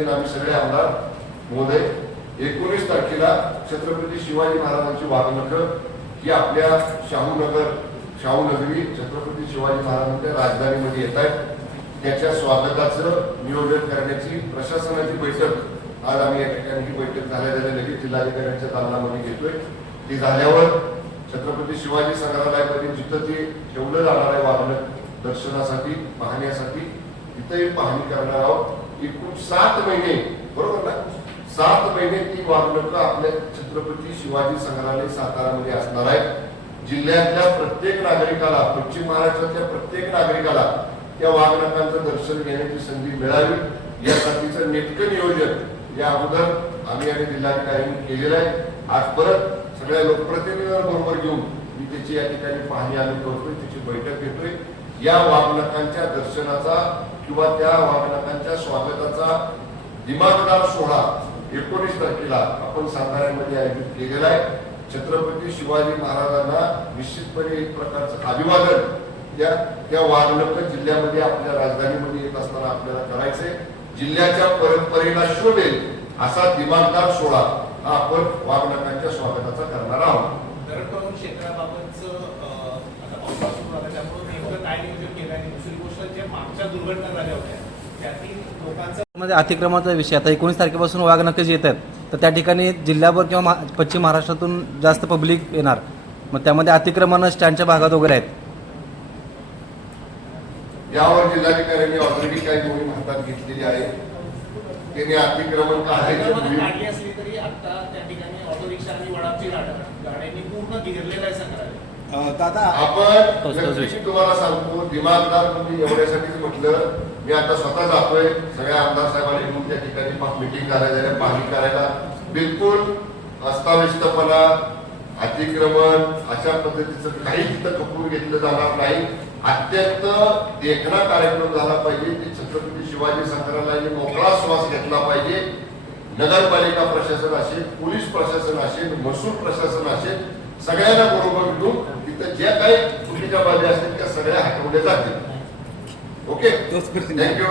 दिन आम्ही सगळे आमदार महोदय एकोणीस तारखेला छत्रपती शिवाजी महाराजांची वागणूक ही आपल्या शाहूनगर शाहू नगरी छत्रपती शिवाजी महाराजांच्या राजधानीमध्ये येत आहेत. त्याच्या स्वागताचं नियोजन करण्याची प्रशासनाची बैठक आज आम्ही या ठिकाणी ही बैठक झाल्या झाल्या लगेच जिल्हाधिकाऱ्यांच्या दालनामध्ये घेतोय. ती झाल्यावर छत्रपती शिवाजी संग्रहालयामध्ये जिथं ते ठेवलं जाणार आहे वागणं दर्शनासाठी पाहण्यासाठी तिथंही पाहणी करणार आहोत. एकूण सात महिने बरोबर ना? सात महिने ती वागणूक आपल्या छत्रपती शिवाजी संग्रहालय सातारामध्ये असणार आहे जिल्ह्यातल्या प्रत्येक नागरिकाला पश्चिम महाराष्ट्रातल्या प्रत्येक नागरिकाला त्या वागणकांचं दर्शन घेण्याची संधी मिळावी. यासाठीचं नेटकं नियोजन या अगोदर आम्ही आणि जिल्हाधिकाऱ्यांनी केलेलं आहे. आज परत सगळ्या लोकप्रतिनिधींबरोबर घेऊन मी त्याची या ठिकाणी पाहणी आम्ही करतोय त्याची बैठक घेतोय. या वागणकांच्या दर्शनाचा किंवा त्या वाघनकांच्या स्वागताचा दिमागदार सोहळा एकोणीस तारखेला आपण साताऱ्यामध्ये आयोजित केलेला आहे. छत्रपती शिवाजी महाराजांना निश्चितपणे एक प्रकारचं अभिवादन त्या त्या वाघनक जिल्ह्यामध्ये आपल्या राजधानीमध्ये येत असताना आपल्याला करायचंय. जिल्ह्याच्या परंपरेला शोभेल असा दिमागदार सोहळा हा आपण वाघनकांच्या स्वागताचा करणार आहोत. काय नियोजन केलं आणि दुसरी गोष्ट ज्या मागच्या दुर्घटना झाल्या होत्या त्यातील लोकांचं मध्ये अतिक्रमणाचा विषय आता एकोणीस तारखेपासून वाघ नक्कीच येत आहेत. तर त्या ठिकाणी जिल्ह्याभर किंवा महा- पश्चिम महाराष्ट्रातून जास्त पब्लिक येणार. मग त्यामध्ये अतिक्रमण स्टँडच्या भागात वगैरे आहेत. यावर जिल्हाधिकाऱ्यांनी ऑलरेडी काही मोहीम हातात घेतलेली आहे. त्यांनी अतिक्रमण काढायचं काढली असली तरी आता त्या ठिकाणी ऑटो रिक्षा आणि वडापची गाड्या गाड्यांनी पूर्ण घेरलेलं आहे अ, दादा आपण. तुम्हाला सांगतो दिमागदार तुम्ही एवढ्यासाठीच म्हटलं मी आता स्वतः जातोय. सगळ्या आमदार साहेबांनी घेऊन त्या ठिकाणी मिटिंग करायला पाहणी करायला. बिलकुल अस्ताव्यस्तपणा अतिक्रमण अशा पद्धतीचं काही तिथं कपूर घेतलं जाणार नाही. अत्यंत देखणा कार्यक्रम झाला पाहिजे. ते छत्रपती शिवाजी संग्रहालयाने मोकळा श्वास घेतला पाहिजे. नगरपालिका प्रशासन असेल पोलीस प्रशासन असेल महसूल प्रशासन असेल सगळ्यांना बरोबर घेऊन तिथं ज्या काही बाबी असतील त्या सगळ्या हटवल्या जातील. ओके. थँक्यू